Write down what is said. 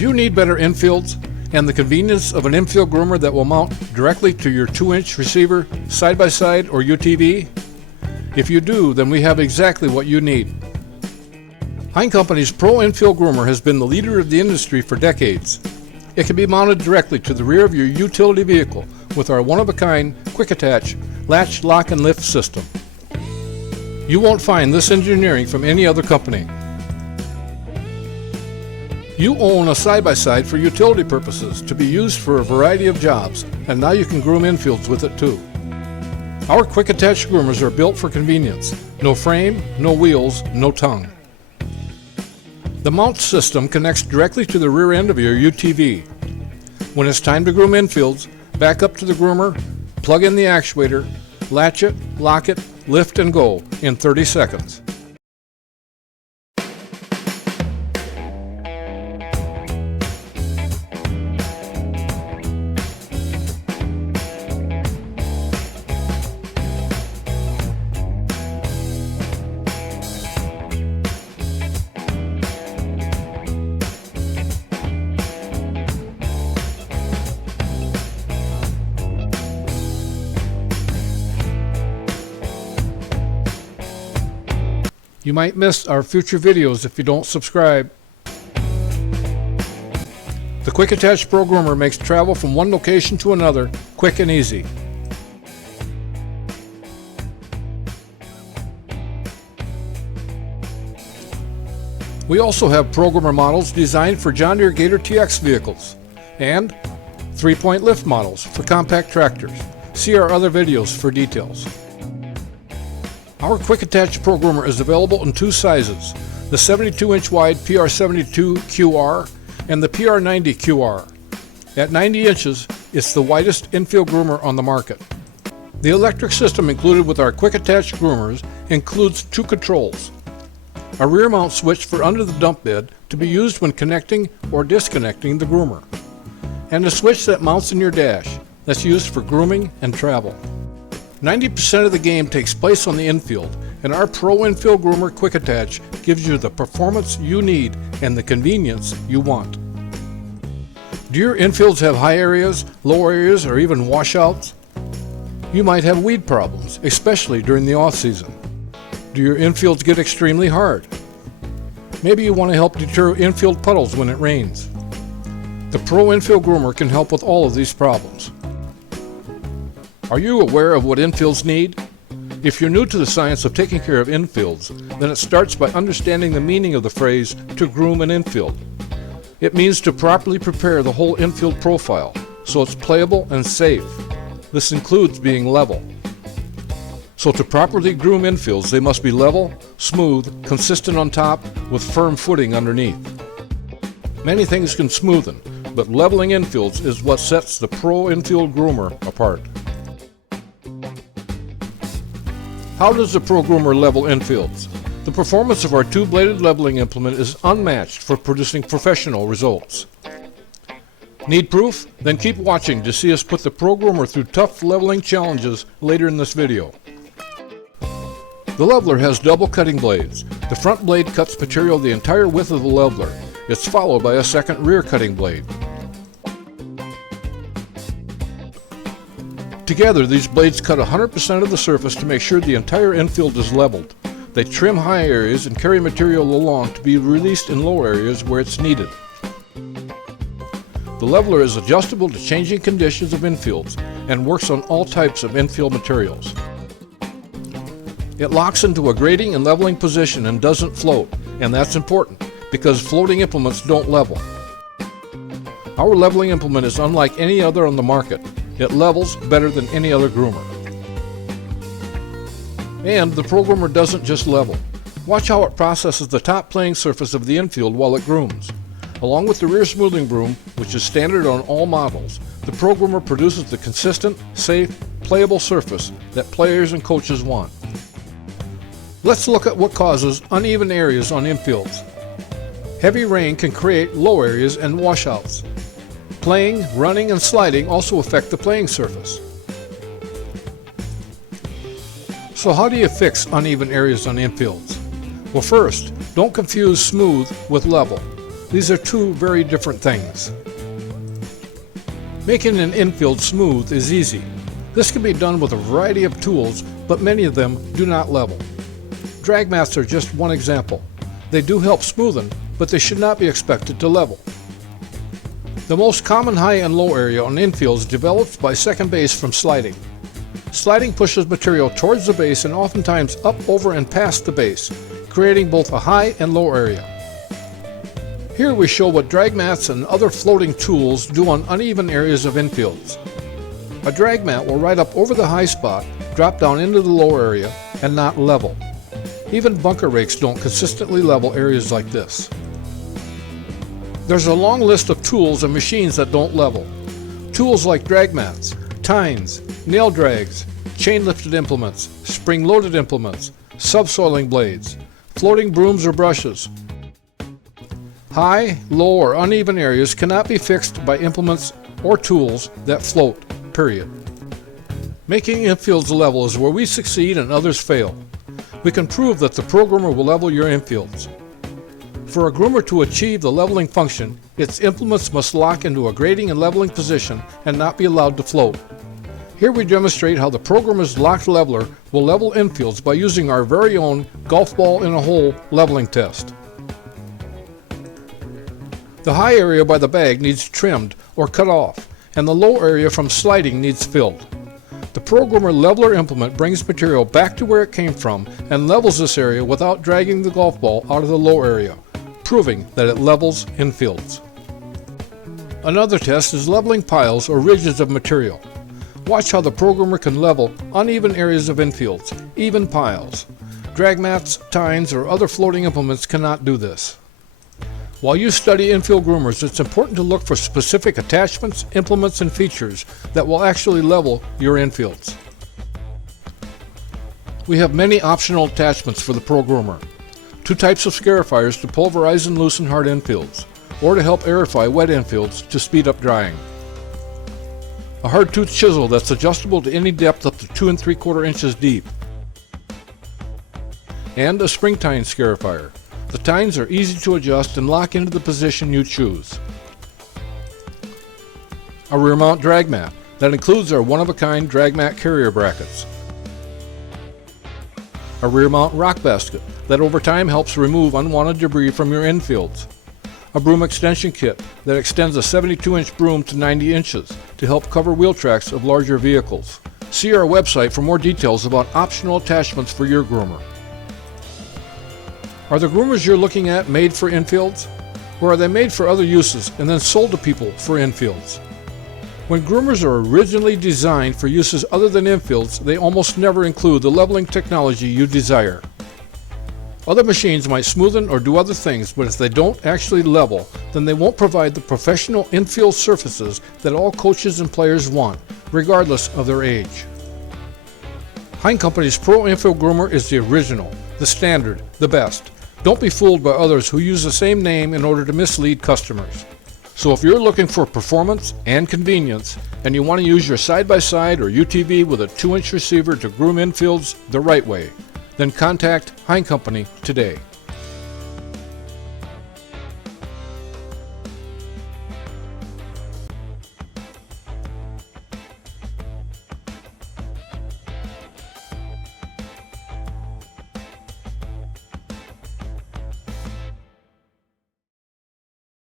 Do you need better infields and the convenience of an infield groomer that will mount directly to your 2-inch receiver, side-by-side, or UTV? If you do, then we have exactly what you need. Hein Company's Pro Infield Groomer has been the leader of the industry for decades. It can be mounted directly to the rear of your utility vehicle with our one-of-a-kind, quick-attach, latch, lock, and lift system. You won't find this engineering from any other company. You own a side-by-side for utility purposes to be used for a variety of jobs, and now you can groom infields with it too. Our quick-attach groomers are built for convenience. No frame, no wheels, no tongue. The mount system connects directly to the rear end of your UTV. When it's time to groom infields, back up to the groomer, plug in the actuator, latch it, lock it, lift and go in 30 seconds. You might miss our future videos if you don't subscribe. The Quick Attach Pro Groomer makes travel from one location to another quick and easy. We also have Pro Groomer models designed for John Deere Gator TX vehicles and 3-point lift models for compact tractors. See our other videos for details. Our Quick Attach Pro Groomer is available in two sizes, the 72-inch wide PR72 QR and the PR90 QR. At 90 inches, it's the widest infield groomer on the market. The electric system included with our Quick Attach groomers includes two controls. A rear mount switch for under the dump bed to be used when connecting or disconnecting the groomer, and a switch that mounts in your dash that's used for grooming and travel. 90% of the game takes place on the infield, and our Pro Infield Groomer Quick Attach gives you the performance you need and the convenience you want. Do your infields have high areas, low areas, or even washouts? You might have weed problems, especially during the off-season. Do your infields get extremely hard? Maybe you want to help deter infield puddles when it rains. The Pro Infield Groomer can help with all of these problems. Are you aware of what infields need? If you're new to the science of taking care of infields, then it starts by understanding the meaning of the phrase to groom an infield. It means to properly prepare the whole infield profile so it's playable and safe. This includes being level. So to properly groom infields, they must be level, smooth, consistent on top, with firm footing underneath. Many things can smoothen, but leveling infields is what sets the Pro Infield Groomer apart. How does the Pro Groomer level infields? The performance of our two-bladed leveling implement is unmatched for producing professional results. Need proof? Then keep watching to see us put the Pro Groomer through tough leveling challenges later in this video. The leveler has double cutting blades. The front blade cuts material the entire width of the leveler. It's followed by a second rear cutting blade. Together, these blades cut 100% of the surface to make sure the entire infield is leveled. They trim high areas and carry material along to be released in low areas where it's needed. The leveler is adjustable to changing conditions of infields and works on all types of infield materials. It locks into a grading and leveling position and doesn't float, and that's important because floating implements don't level. Our leveling implement is unlike any other on the market. It levels better than any other groomer. And the Pro Groomer doesn't just level. Watch how it processes the top playing surface of the infield while it grooms. Along with the rear smoothing broom, which is standard on all models, the Pro Groomer produces the consistent, safe, playable surface that players and coaches want. Let's look at what causes uneven areas on infields. Heavy rain can create low areas and washouts. Playing, running, and sliding also affect the playing surface. So how do you fix uneven areas on infields? Well, first, don't confuse smooth with level. These are two very different things. Making an infield smooth is easy. This can be done with a variety of tools, but many of them do not level. Drag mats are just one example. They do help smoothen, but they should not be expected to level. The most common high and low area on infields develops by second base from sliding. Sliding pushes material towards the base and oftentimes up, over, and past the base, creating both a high and low area. Here we show what drag mats and other floating tools do on uneven areas of infields. A drag mat will ride up over the high spot, drop down into the low area, and not level. Even bunker rakes don't consistently level areas like this. There's a long list of tools and machines that don't level. Tools like drag mats, tines, nail drags, chain-lifted implements, spring-loaded implements, subsoiling blades, floating brooms or brushes. High, low, or uneven areas cannot be fixed by implements or tools that float, period. Making infields level is where we succeed and others fail. We can prove that the Pro Groomer will level your infields. For a groomer to achieve the leveling function, its implements must lock into a grading and leveling position and not be allowed to float. Here we demonstrate how the Pro Groomer's locked leveler will level infields by using our very own golf ball in a hole leveling test. The high area by the bag needs trimmed or cut off, and the low area from sliding needs filled. The Pro Groomer leveler implement brings material back to where it came from and levels this area without dragging the golf ball out of the low area, proving that it levels infields. Another test is leveling piles or ridges of material. Watch how the Pro Groomer can level uneven areas of infields, even piles. Drag mats, tines, or other floating implements cannot do this. While you study infield groomers, it's important to look for specific attachments, implements, and features that will actually level your infields. We have many optional attachments for the Pro Groomer. 2 types of scarifiers to pulverize and loosen hard infields, or to help aerify wet infields to speed up drying. A hard-tooth chisel that's adjustable to any depth up to 2 3/4 inches deep. And a spring tine scarifier. The tines are easy to adjust and lock into the position you choose. A rear mount drag mat that includes our one-of-a-kind drag mat carrier brackets. A rear mount rock basket that over time helps remove unwanted debris from your infields. A broom extension kit that extends a 72-inch broom to 90 inches to help cover wheel tracks of larger vehicles. See our website for more details about optional attachments for your groomer. Are the groomers you're looking at made for infields? Or are they made for other uses and then sold to people for infields? When groomers are originally designed for uses other than infields, they almost never include the leveling technology you desire. Other machines might smoothen or do other things, but if they don't actually level, then they won't provide the professional infield surfaces that all coaches and players want, regardless of their age. Hein Company's Pro Infield Groomer is the original, the standard, the best. Don't be fooled by others who use the same name in order to mislead customers. So if you're looking for performance and convenience, and you want to use your side-by-side or UTV with a 2-inch receiver to groom infields the right way, then contact Hein Company today.